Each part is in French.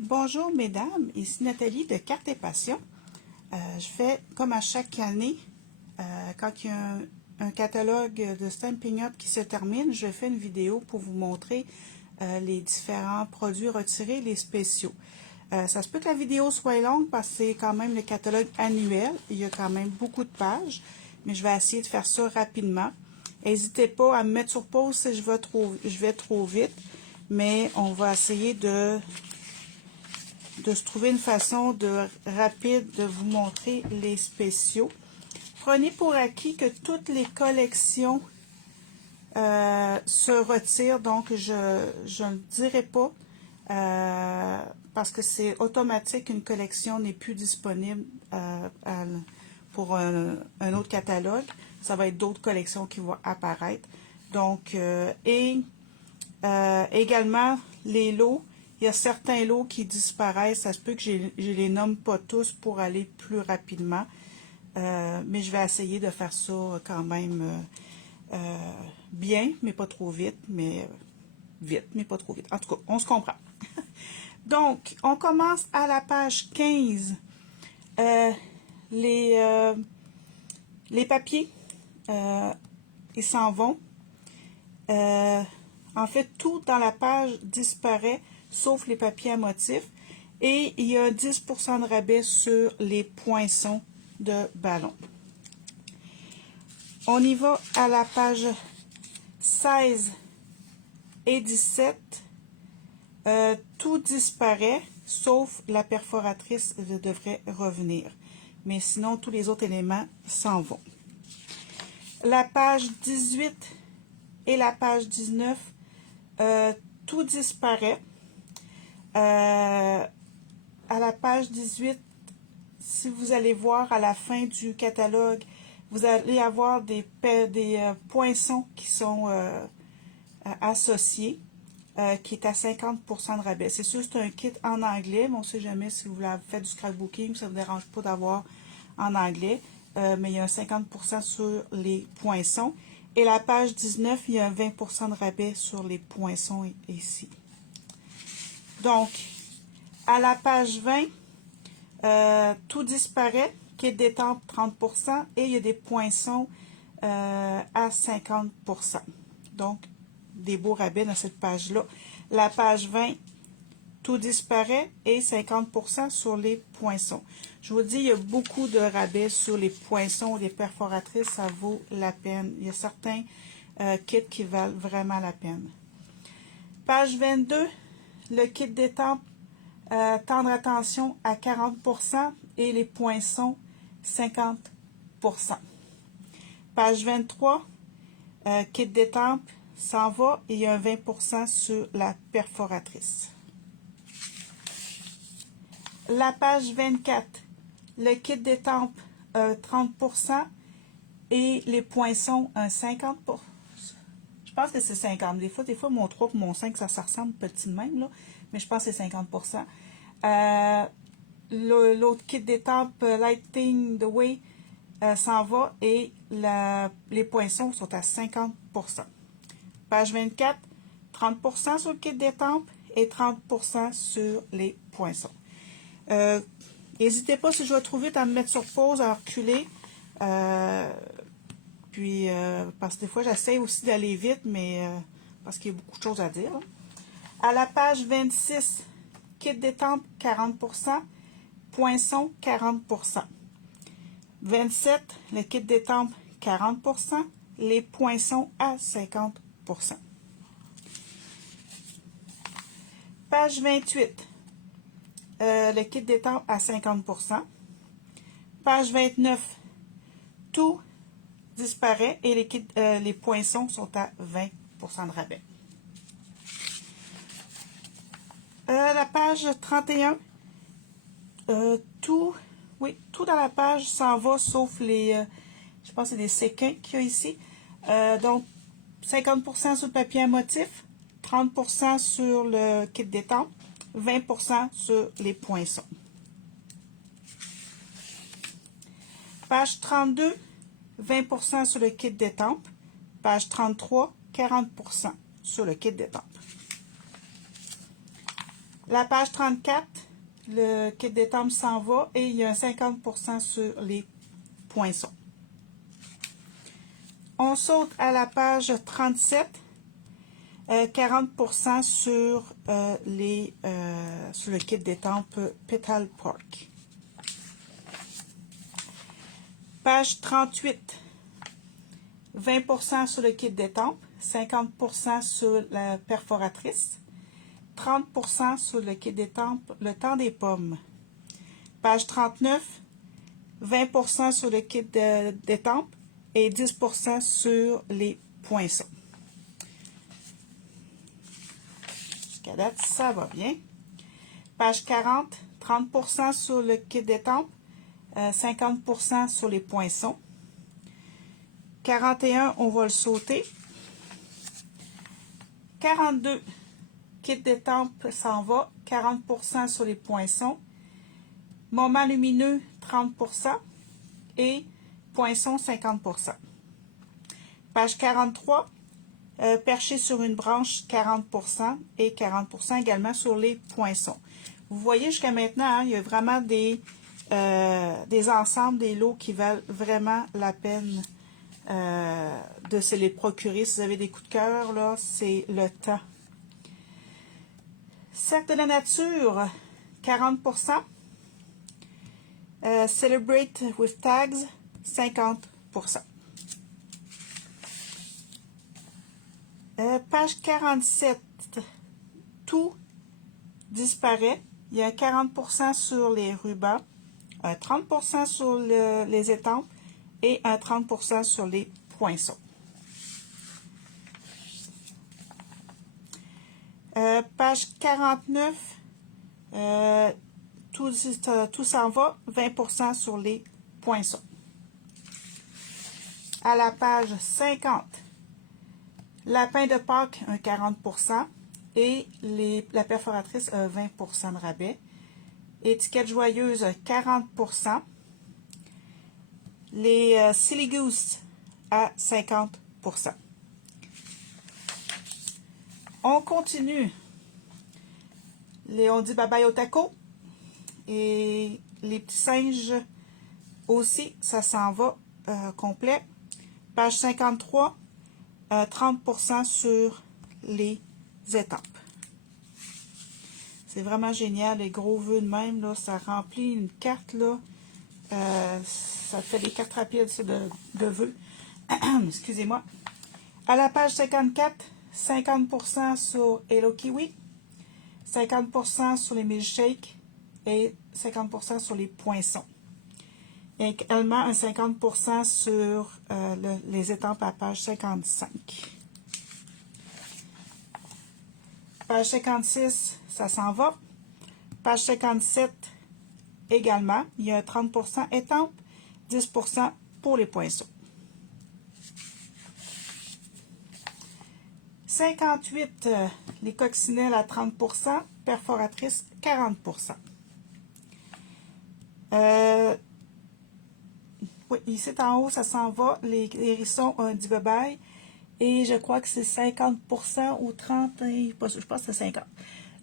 Bonjour mesdames, ici Nathalie de Cartes et Passion. Je fais comme à chaque année, quand il y a un catalogue de Stampin' Up qui se termine, je fais une vidéo pour vous montrer les différents produits retirés, les spéciaux. Ça se peut que la vidéo soit longue parce que c'est quand même le catalogue annuel, il y a quand même beaucoup de pages, mais je vais essayer de faire ça rapidement. N'hésitez pas à me mettre sur pause si je vais trop vite, mais on va essayer de se trouver une façon rapide de vous montrer les spéciaux. Prenez pour acquis que toutes les collections se retirent, donc je ne le dirai pas parce que c'est automatique, une collection n'est plus disponible pour un autre catalogue. Ça va être d'autres collections qui vont apparaître. Donc, également, les lots. Il y a certains lots qui disparaissent. Ça se peut que je les nomme pas tous pour aller plus rapidement. Mais je vais essayer de faire ça quand même bien, mais pas trop vite. Mais vite, mais pas trop vite. En tout cas, on se comprend. Donc, on commence à la page 15. Les papiers, ils s'en vont. En fait, tout dans la page disparaît, sauf les papiers à motifs. Et il y a 10% de rabais sur les poinçons de ballon. On y va à la page 16 et 17. Tout disparaît, sauf la perforatrice devrait revenir. Mais sinon, tous les autres éléments s'en vont. La page 18 et la page 19, tout disparaît. À la page 18, si vous allez voir à la fin du catalogue, vous allez avoir des poinçons qui sont associés, qui est à 50% de rabais. C'est sûr, c'est un kit en anglais, mais on ne sait jamais si vous faites du scrapbooking, ça ne vous dérange pas d'avoir en anglais, mais il y a un 50% sur les poinçons. Et la page 19, il y a un 20% de rabais sur les poinçons ici. Donc, à la page 20, tout disparaît, kit d'étampe 30% et il y a des poinçons à 50%. Donc, des beaux rabais dans cette page-là. La page 20, tout disparaît et 50% sur les poinçons. Je vous dis, il y a beaucoup de rabais sur les poinçons, les perforatrices, ça vaut la peine. Il y a certains kits qui valent vraiment la peine. Page 22, le kit d'étampe tendre attention à 40% et les poinçons 50%. Page 23, kit d'étampe s'en va et il y a un 20% sur la perforatrice. La page 24, le kit d'étampe 30% et les poinçons un 50%. Je pense que c'est 50. Des fois, mon 3 et mon 5, ça ressemble petit de même, là, mais je pense que c'est 50%. L'autre kit d'étampe Lighting the Way s'en va et les poinçons sont à 50%. Page 24, 30% sur le kit d'étampe et 30% sur les poinçons. N'hésitez pas, si je vais trop vite, à me mettre sur pause, à reculer. Parce que des fois, j'essaie aussi d'aller vite, mais parce qu'il y a beaucoup de choses à dire. À la page 26, kit d'étampe 40%, poinçon 40%. 27, le kit d'étampe 40%, les poinçons à 50%. Page 28, le kit d'étampe à 50%. Page 29, tout disparaît et les poinçons sont à 20% de rabais. La page 31, tout dans la page s'en va sauf les, je pense que c'est des séquins qu'il y a ici. Donc, 50% sur le papier à motif, 30% sur le kit d'étampe, 20% sur les poinçons. Page 32, 20% sur le kit d'étampe. Page 33, 40% sur le kit d'étampe. La page 34, le kit d'étampes s'en va et il y a un 50% sur les poinçons. On saute à la page 37, 40% sur le kit d'étampes Petal Park. Page 38, 20% sur le kit d'étampes, 50% sur la perforatrice, 30% sur le kit d'étampes Le Temps des Pommes. Page 39, 20% sur le kit d'étampes et 10% sur les poinçons. Jusqu'à date, ça va bien. Page 40, 30% sur le kit d'étampes, 50% sur les poinçons. 41, on va le sauter. 42, kit d'étampes s'en va, 40% sur les poinçons. Moment lumineux, 30% et poinçons, 50%. Page 43, perché sur une branche, 40% et 40% également sur les poinçons. Vous voyez jusqu'à maintenant, hein, il y a vraiment des ensembles, des lots qui valent vraiment la peine de se les procurer. Si vous avez des coups de cœur, là, c'est le temps. Cercle de la nature, 40%. Celebrate with tags, 50%. Page 47, tout disparaît. Il y a 40% sur les rubans, 30% sur les étampes et 30% sur les poinçons. Page 49, tout s'en va, 20% sur les poinçons. À la page 50, lapin de Pâques, un 40% et la perforatrice, 20% de rabais. Étiquette joyeuse, 40%. Les Silly Goose à 50%. On continue. On dit bye-bye au taco. Et les petits singes aussi, ça s'en va complet. Page 53, 30% sur les étampes. C'est vraiment génial, les gros vœux de même, là, ça remplit une carte, là. Ça fait des cartes rapides de vœux. Excusez-moi. À la page 54, 50% sur Hello Kiwi, 50% sur les milkshakes et 50% sur les poinçons. Et également un 50% sur les étampes à page 55. Page 56, ça s'en va. Page 57, également, il y a un 30% étampes, 10% pour les poinçons. 58, les coccinelles à 30%, perforatrices 40%. Oui, ici en haut, ça s'en va. Les hérissons ont dit bye-bye. Et je crois que c'est 50% ou 30%, je pense que c'est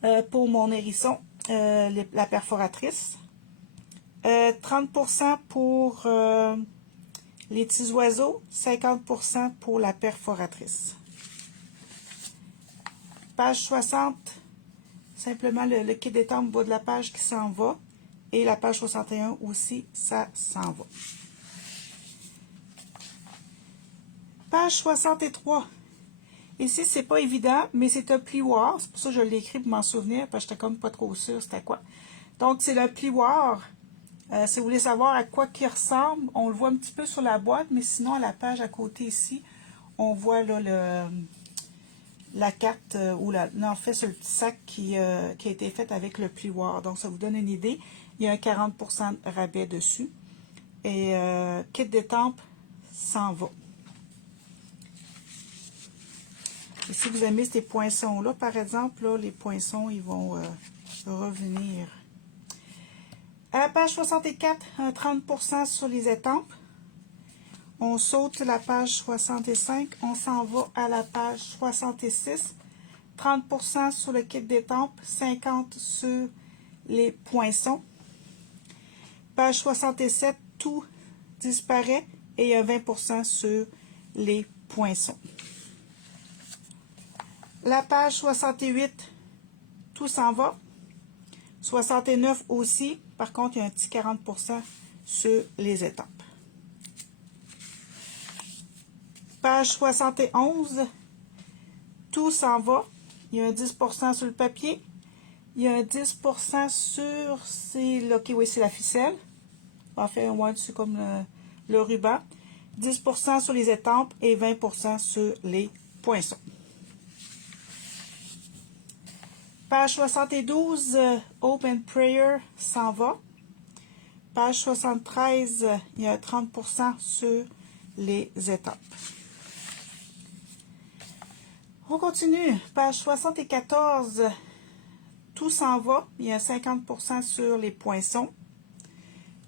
50%. Pour mon hérisson, la perforatrice. 30% pour les petits oiseaux, 50% pour la perforatrice. Page 60, simplement le kit d'étampes bas de la page qui s'en va. Et la page 61 aussi, ça s'en va. Page 63. Ici, c'est pas évident, mais c'est un plioir. C'est pour ça que je l'ai écrit pour m'en souvenir, parce que j'étais comme pas trop sûre c'était quoi. Donc, c'est le plioir. Si vous voulez savoir à quoi il ressemble, on le voit un petit peu sur la boîte, mais sinon, à la page à côté ici, on voit là la carte, en fait, c'est le petit sac qui a été fait avec le plioir. Donc, ça vous donne une idée. Il y a un 40% de rabais dessus. Et kit d'étampes s'en va. Et si vous aimez ces poinçons-là, par exemple, là, les poinçons, ils vont revenir. À la page 64, un 30% sur les étampes. On saute la page 65, on s'en va à la page 66, 30% sur le kit d'étampes, 50% sur les poinçons. Page 67, tout disparaît et il y a 20% sur les poinçons. La page 68, tout s'en va. 69 aussi, par contre, il y a un petit 40% sur les étampes. Page 71, tout s'en va. Il y a un 10% sur le papier. Il y a un 10% sur, c'est la ficelle. En fait, ouais, c'est comme le ruban. 10% sur les étampes et 20% sur les poinçons. Page 72, Hope and Prayer s'en va. Page 73, il y a 30% sur les étampes. On continue. Page 74, tout s'en va. Il y a 50% sur les poinçons.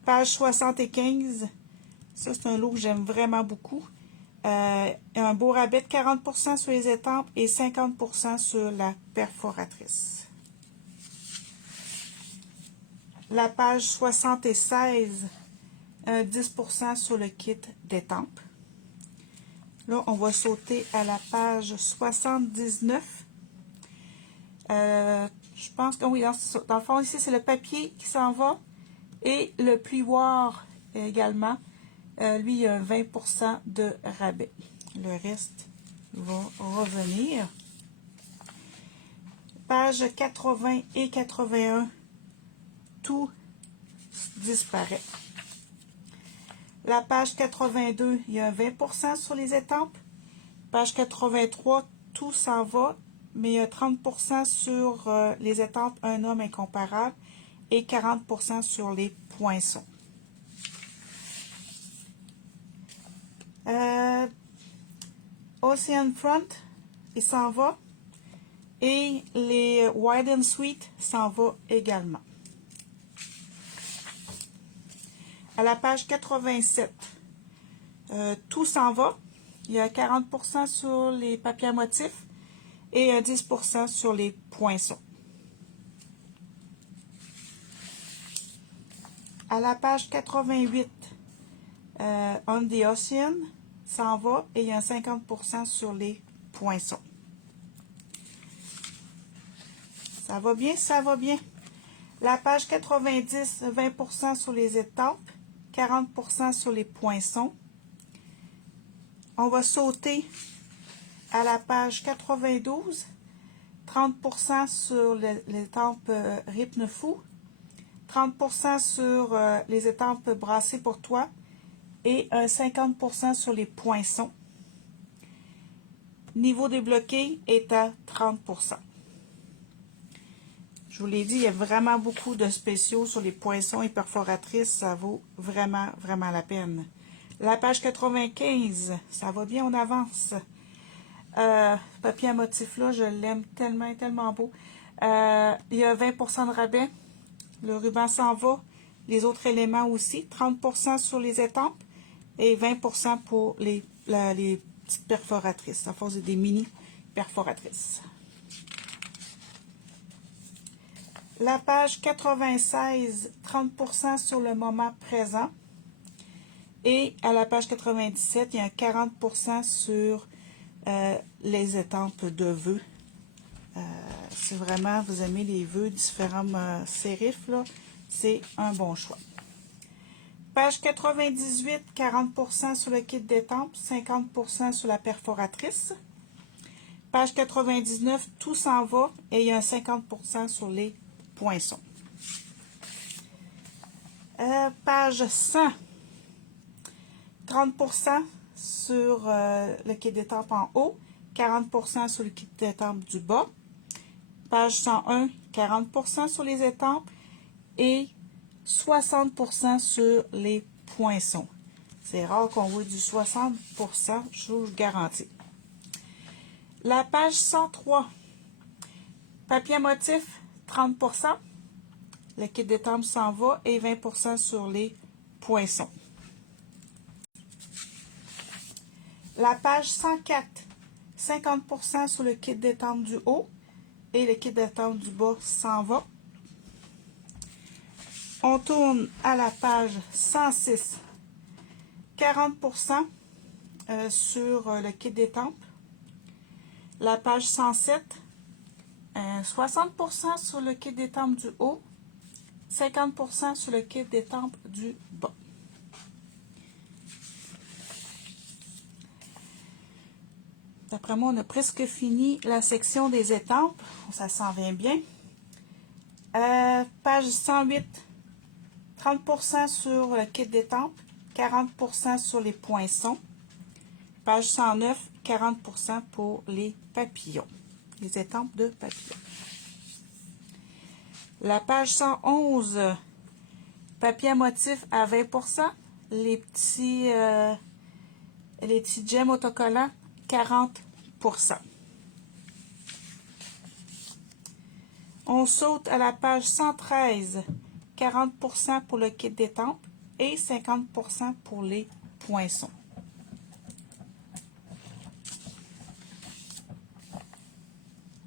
Page 75, ça c'est un lot que j'aime vraiment beaucoup. Un beau rabais de 40% sur les étampes et 50% sur la perforatrice. La page 76, 10% sur le kit d'étampes. Là, on va sauter à la page 79. Je pense que oui, dans le fond, ici, c'est le papier qui s'en va et le plioir également. Lui, il y a un 20% de rabais. Le reste va revenir. Page 80 et 81, tout disparaît. La page 82, il y a un 20% sur les étampes. Page 83, tout s'en va, mais il y a 30% sur les étampes Un homme incomparable et 40% sur les poinçons. Ocean Front, il s'en va. Et les Wide and Sweet s'en va également. À la page 87, tout s'en va. Il y a 40% sur les papiers à motifs et 10% sur les poinçons. À la page 88, On the Ocean s'en va et il y a 50% sur les poinçons. Ça va bien, ça va bien. La page 90, 20% sur les étampes, 40% sur les poinçons. On va sauter à la page 92, 30% sur les étampes Rythme Fou, 30% sur les étampes Brassées pour toi et 50% sur les poinçons. Niveau débloqué est à 30%. Je vous l'ai dit, il y a vraiment beaucoup de spéciaux sur les poinçons et perforatrices. Ça vaut vraiment, vraiment la peine. La page 95, ça va bien, on avance. Papier à motif là, je l'aime tellement, tellement beau. Il y a 20% de rabais. Le ruban s'en va. Les autres éléments aussi. 30% sur les étampes et 20% pour les petites perforatrices. À force des mini perforatrices. La page 96, 30% sur le moment présent. Et à la page 97, il y a 40% sur les étampes de vœux. Si vraiment vous aimez les vœux, différents sérifs, c'est un bon choix. Page 98, 40% sur le kit d'étampes, 50% sur la perforatrice. Page 99, tout s'en va et il y a un 50% sur les poinçons. Page 100, 30% sur le kit d'étampes en haut, 40% sur le kit d'étampes du bas. Page 101, 40% sur les étampes et 60% sur les poinçons. C'est rare qu'on voit du 60%, je vous le garantis. La page 103, papier à motif, 30%. Le kit d'étampes s'en va et 20% sur les poinçons. La page 104, 50% sur le kit d'étampes du haut, et le kit d'étampe du bas s'en va. On tourne à la page 106, 40% sur le kit d'étampe. La page 107, 60% sur le kit d'étampe du haut, 50% sur le kit d'étampe du bas. D'après moi, on a presque fini la section des étampes. Ça s'en vient bien. Page 108, 30% sur le kit d'étampes, 40% sur les poinçons. Page 109, 40% pour les papillons, les étampes de papillons. La page 111, papier à motif à 20%, les petits gemmes autocollants, 40%. On saute à la page 113, 40% pour le kit d'étampes et 50% pour les poinçons.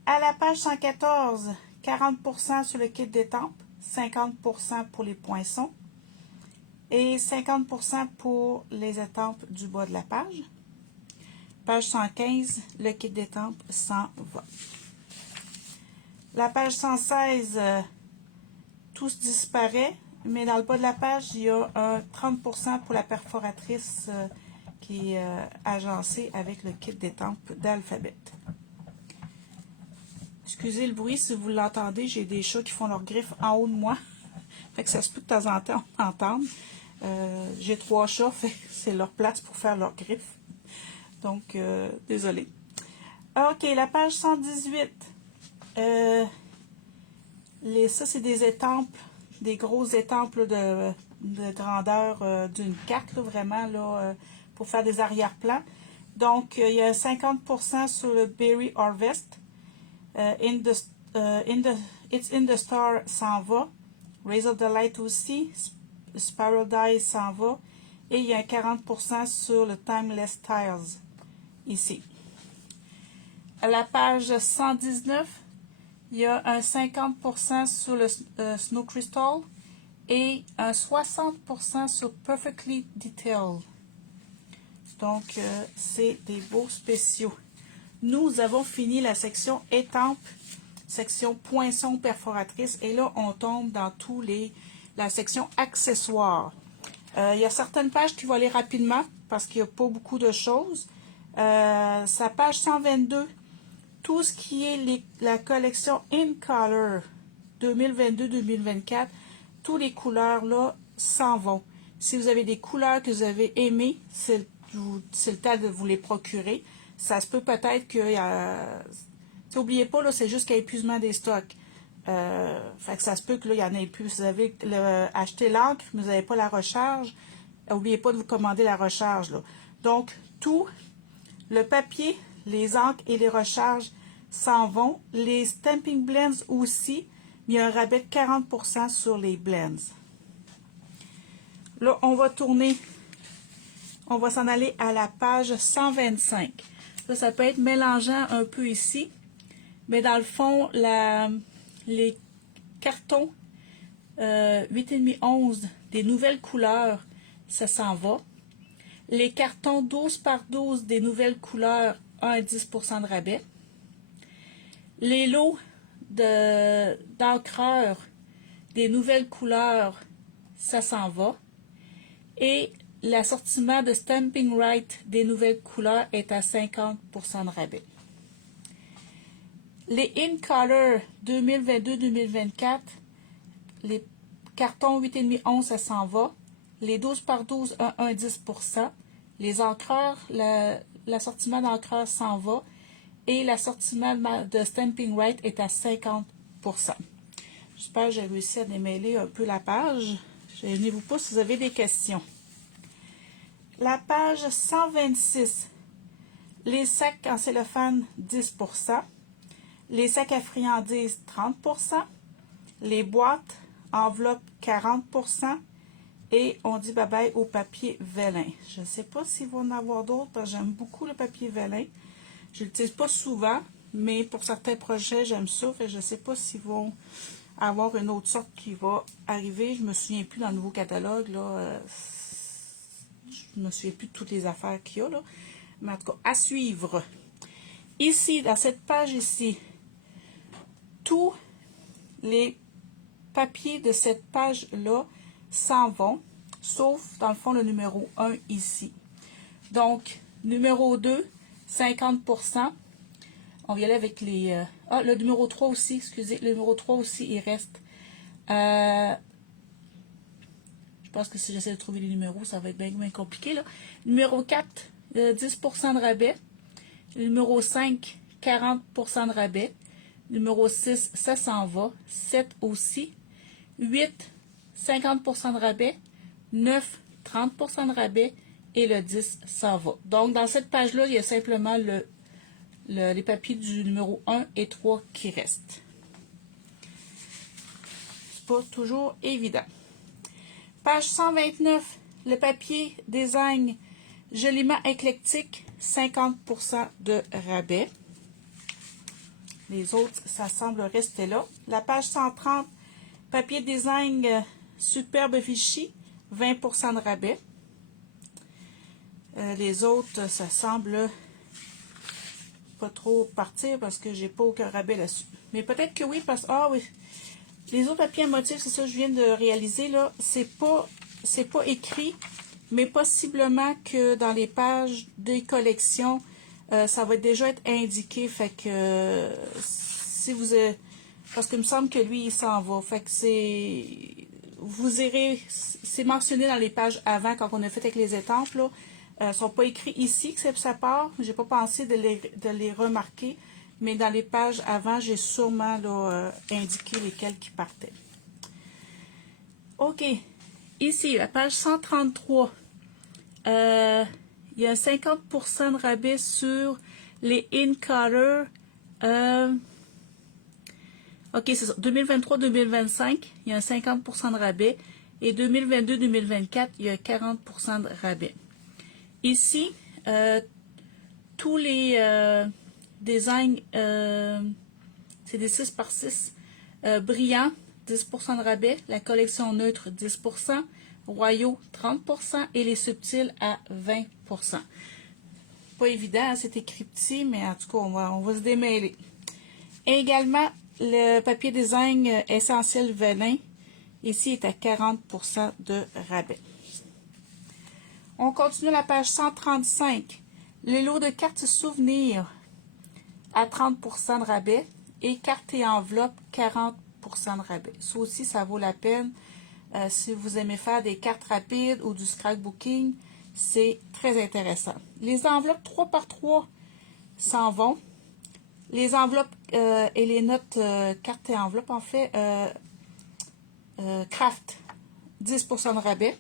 À la page 114, 40% sur le kit d'étampes, 50% pour les poinçons et 50% pour les étampes du bas de la page. Page 115, le kit d'étampes s'en va. La page 116, tout disparaît, mais dans le bas de la page, il y a un 30% pour la perforatrice qui est agencée avec le kit d'étampes d'alphabet. Excusez le bruit si vous l'entendez, j'ai des chats qui font leurs griffes en haut de moi. Fait que ça se peut de temps en temps on entende. J'ai 3 chats, fait que c'est leur place pour faire leurs griffes. Donc, désolé. Ok, la page 118. Ça, c'est des étampes, des grosses étampes là, de grandeur d'une carte, là, vraiment, là, pour faire des arrière-plans. Donc, il y a 50% sur le Berry Harvest. It's in the Star s'en va. Rays of the Light aussi. Spiral Die s'en va. Et il y a un 40% sur le Timeless Tiles, ici. À la page 119, il y a un 50% sur le Snow Crystal et un 60% sur Perfectly Detailed. Donc, c'est des beaux spéciaux. Nous avons fini la section étampes, section poinçon perforatrice, et là, on tombe dans la section accessoires. Il y a certaines pages qui vont aller rapidement parce qu'il n'y a pas beaucoup de choses. Sa page 122, tout ce qui est la collection In Color 2022-2024, toutes les couleurs là s'en vont. Si vous avez des couleurs que vous avez aimées, c'est le temps de vous les procurer. Ça se peut peut-être que... n'oubliez pas, là, c'est juste qu'il y a épuisement des stocks. Fait que ça se peut que là, il y en ait plus. Vous avez acheté l'encre, mais vous n'avez pas la recharge. N'oubliez pas de vous commander la recharge. Là. Donc, tout le papier, les encres et les recharges s'en vont. Les Stamping Blends aussi, mais il y a un rabais de 40% sur les blends. Là, on va tourner, on va s'en aller à la page 125. Là, ça peut être mélangeant un peu ici, mais dans le fond, les cartons 8,5-11 des nouvelles couleurs, ça s'en va. Les cartons 12 par 12 des nouvelles couleurs, 1 à 10% de rabais. Les lots d'encreurs des nouvelles couleurs, ça s'en va. Et l'assortiment de Stamping Right des nouvelles couleurs est à 50% de rabais. Les In Color 2022-2024, les cartons 8,5-11, ça s'en va. Les 12 par 12, 1 à 10%. Les encreurs, l'assortiment d'encreurs s'en va. Et l'assortiment de Stamping Right est à 50%. J'espère que j'ai réussi à démêler un peu la page. Gênez-vous pas si vous avez des questions. La page 126. Les sacs en cellophane, 10%. Les sacs à friandises, 30%. Les boîtes, enveloppes, 40%. Et on dit bye-bye au papier vélin. Je ne sais pas s'il va en avoir d'autres, parce que j'aime beaucoup le papier vélin. Je ne l'utilise pas souvent, mais pour certains projets, j'aime ça. Fait que je ne sais pas s'ils vont avoir une autre sorte qui va arriver. Je me souviens plus dans le nouveau catalogue, là. Je me souviens plus de toutes les affaires qu'il y a, là. Mais en tout cas, à suivre. Ici, dans cette page ici, tous les papiers de cette page-là s'en vont, sauf, dans le fond, le numéro 1 ici. Donc, numéro 2, 50%. On va y aller avec les... le numéro 3 aussi, excusez. Le numéro 3 aussi, il reste. Je pense que si j'essaie de trouver les numéros, ça va être bien compliqué, là. Numéro 4, 10% de rabais. Numéro 5, 40% de rabais. Numéro 6, ça s'en va. 7 aussi. 8, 50% de rabais. 9, 30% de rabais. Et le 10 s'en va. Donc, dans cette page-là, il y a simplement les papiers du numéro 1 et 3 qui restent. C'est pas toujours évident. Page 129, le papier design joliment éclectique, 50% de rabais. Les autres, ça semble rester là. La page 130, papier design superbe Vichy, 20% de rabais. Les autres, ça semble pas trop partir parce que j'ai pas aucun rabais là-dessus. Mais peut-être que oui, parce que... Ah oui, les autres papiers à motifs, c'est ça que je viens de réaliser, là. C'est pas écrit, mais possiblement que dans les pages des collections, ça va déjà être indiqué. Fait que si vous... parce qu'il me semble que lui, il s'en va. Fait que c'est... Vous irez... C'est mentionné dans les pages avant, quand on a fait avec les étampes, là. Ne sont pas écrits ici que ça part. J'ai pas pensé de les remarquer. Mais dans les pages avant, j'ai sûrement là, indiqué lesquels qui partaient. OK. Ici, la page 133. Il y a 50% de rabais sur les in-color. OK, c'est ça. 2023-2025, il y a un 50% de rabais. Et 2022-2024, il y a 40% de rabais. Ici, tous les designs, c'est des 6 par 6 brillants, 10% de rabais. La collection neutre, 10%. Royaux, 30%. Et les subtils à 20%. Pas évident, hein, c'est écrit petit, mais en tout cas, on va se démêler. Et également, le papier design essentiel venin, ici, est à 40% de rabais. On continue la page 135. Les lots de cartes souvenirs à 30% de rabais et cartes et enveloppes 40% de rabais. Ça aussi, ça vaut la peine. Si vous aimez faire des cartes rapides ou du scrapbooking, c'est très intéressant. Les enveloppes 3 par 3 s'en vont. Les enveloppes et les notes cartes et enveloppes, en fait, craft, 10% de rabais.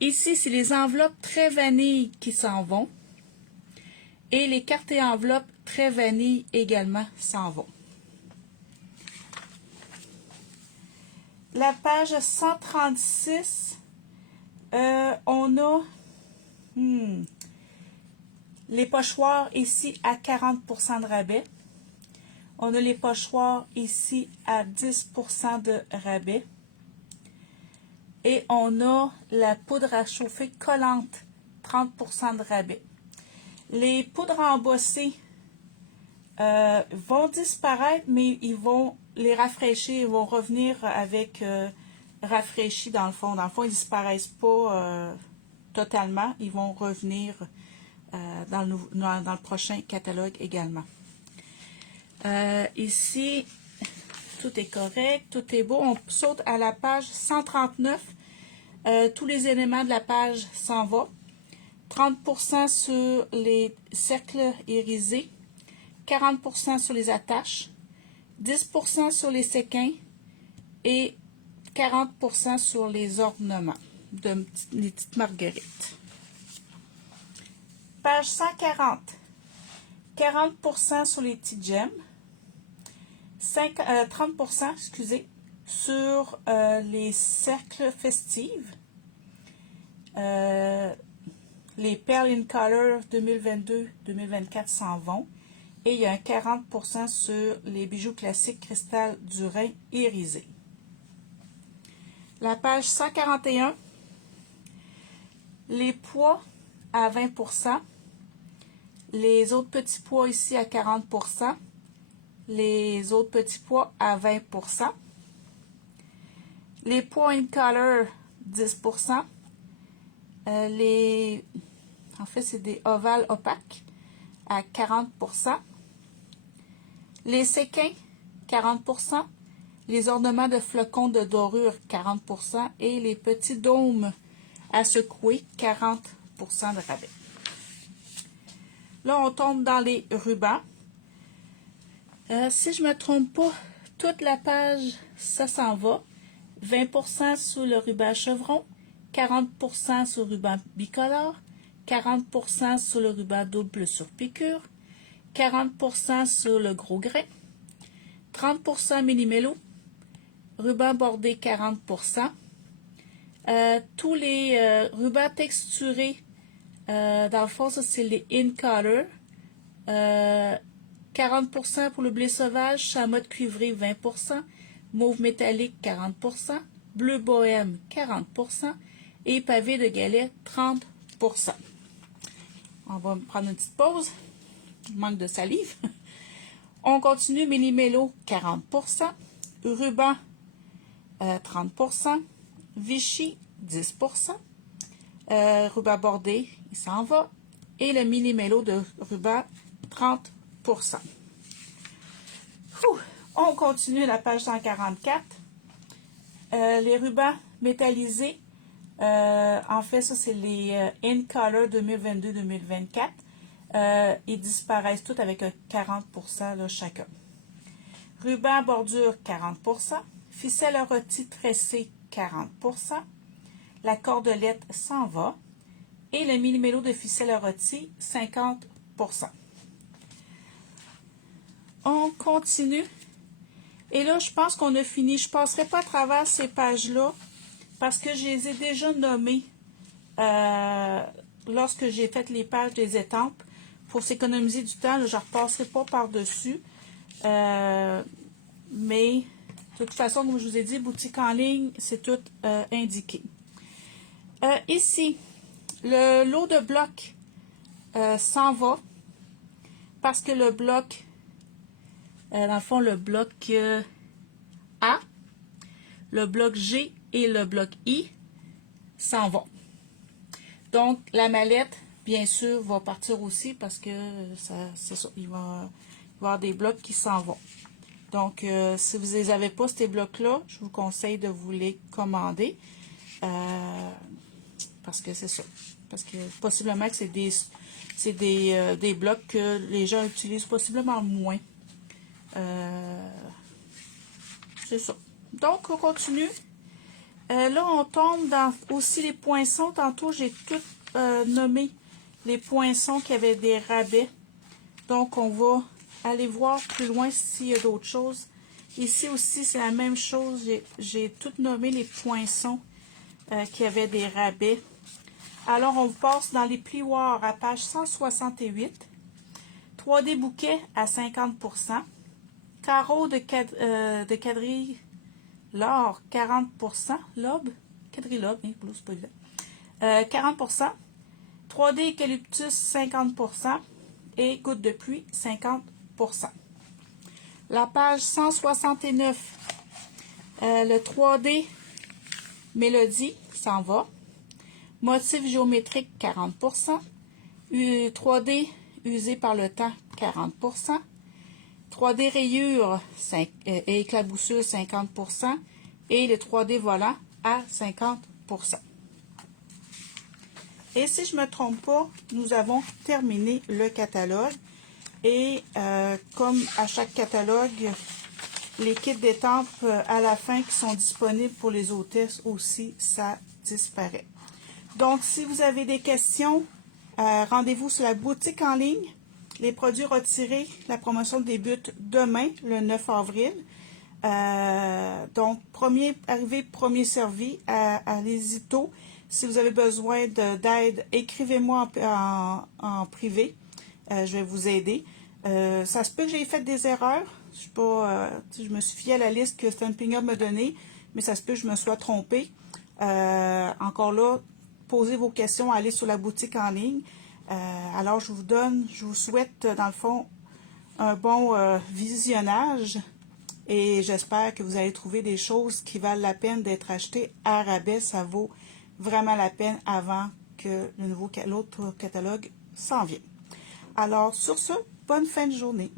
Ici, c'est les enveloppes très vanille qui s'en vont. Et les cartes et enveloppes très vanille également s'en vont. La page 136, on a les pochoirs ici à 40% de rabais. On a les pochoirs ici à 10% de rabais. Et on a la poudre à chauffer collante, 30% de rabais. Les poudres embossées vont disparaître, mais ils vont les rafraîchir, ils vont revenir avec rafraîchis dans le fond. Dans le fond, ils ne disparaissent pas totalement, ils vont revenir dans le prochain catalogue également. Ici, tout est correct, tout est beau. On saute à la page 139. Tous les éléments de la page s'en vont. 30% sur les cercles irisés, 40% sur les attaches, 10% sur les séquins et 40% sur les ornements les petites marguerites. Page 140, 40% sur les petites gemmes, 30% sur les cercles festives, les perles in color 2022-2024 s'en vont. et il y a un 40% sur les bijoux classiques cristal du Rhin irisé. La page 141, les pois à 20%, les autres petits pois ici à 40%, les autres petits pois à 20%, les pois in color 10%, en fait c'est des ovales opaques à 40%, les séquins 40%, les ornements de flocons de dorure 40% et les petits dômes à secouer 40% de rabais. Là, on tombe dans les rubans. Si je ne me trompe pas, toute la page, ça s'en va. 20% sur le ruban chevron, 40% sur le ruban bicolore, 40% sur le ruban double sur piqûre, 40% sur le gros grain, 30% mini-mélo, ruban bordé 40%. Tous les rubans texturés, dans le fond, ça c'est les in color. 40% pour le blé sauvage, chamois cuivré 20%, mauve métallique 40%, bleu bohème 40% et pavé de galets 30%. On va prendre une petite pause. Manque de salive. On continue, mini-mélo 40%, ruban 30%, Vichy 10%, ruban bordé, il s'en va, et le mini-mélo de ruban 30%. On continue la page 144. Les rubans métallisés, en fait, ça c'est les In Color 2022-2024. Ils disparaissent tous avec un 40% là, chacun. Ruban bordure 40%, ficelle rôtie tressée 40%, la cordelette s'en va et le mini-mélo de ficelle rôtie 50%. On continue. Et là, je pense qu'on a fini. Je ne passerai pas à travers ces pages-là parce que je les ai déjà nommées lorsque j'ai fait les pages des étampes. Pour s'économiser du temps, là, je ne repasserai pas par-dessus. Mais de toute façon, comme je vous ai dit, boutique en ligne, c'est tout indiqué. Ici, le lot de blocs s'en va parce que le bloc, dans le fond, le bloc A, le bloc G et le bloc I s'en vont. Donc, la mallette, bien sûr, va partir aussi parce que c'est ça, il va y avoir des blocs qui s'en vont. Donc, si vous ne les avez pas, ces blocs-là, je vous conseille de vous les commander. Parce que c'est ça. Parce que possiblement que c'est des blocs que les gens utilisent possiblement moins. C'est ça. Donc, on continue. Là, on tombe dans aussi les poinçons. Tantôt, j'ai tout nommé les poinçons qui avaient des rabais. Donc, on va aller voir plus loin s'il y a d'autres choses. Ici aussi, c'est la même chose. J'ai tout nommé les poinçons qui avaient des rabais. Alors, on passe dans les plioirs à page 168. 3D bouquet à 50%. Carreau de quadrille l'or 40%. Lobe. Quadrilobe, hein, c'est pas évident. 40%. 3D eucalyptus 50%. Et goutte de pluie 50%. La page 169. Le 3D mélodie s'en va. Motif géométrique 40%. 3D usé par le temps 40%. 3D rayure et éclaboussure 50%. Et le 3D volant à 50%. Et si je ne me trompe pas, nous avons terminé le catalogue. Et comme à chaque catalogue, les kits d'étampes à la fin qui sont disponibles pour les hôtesses aussi, ça disparaît. Donc, si vous avez des questions, rendez-vous sur la boutique en ligne. Les produits retirés, la promotion débute demain, le 9 avril. Donc, premier arrivé, premier servi. Allez-y tôt. Si vous avez besoin d'aide, écrivez-moi en privé. Je vais vous aider. Ça se peut que j'ai fait des erreurs. Je suis pas, je me suis fiée à la liste que Stampin' Up m'a donnée, mais ça se peut que je me sois trompée. Encore là, posez vos questions, allez sur la boutique en ligne. Alors, je vous souhaite, dans le fond, un bon visionnage et j'espère que vous allez trouver des choses qui valent la peine d'être achetées à rabais. Ça vaut vraiment la peine avant que l'autre catalogue s'en vienne. Alors, sur ce, bonne fin de journée.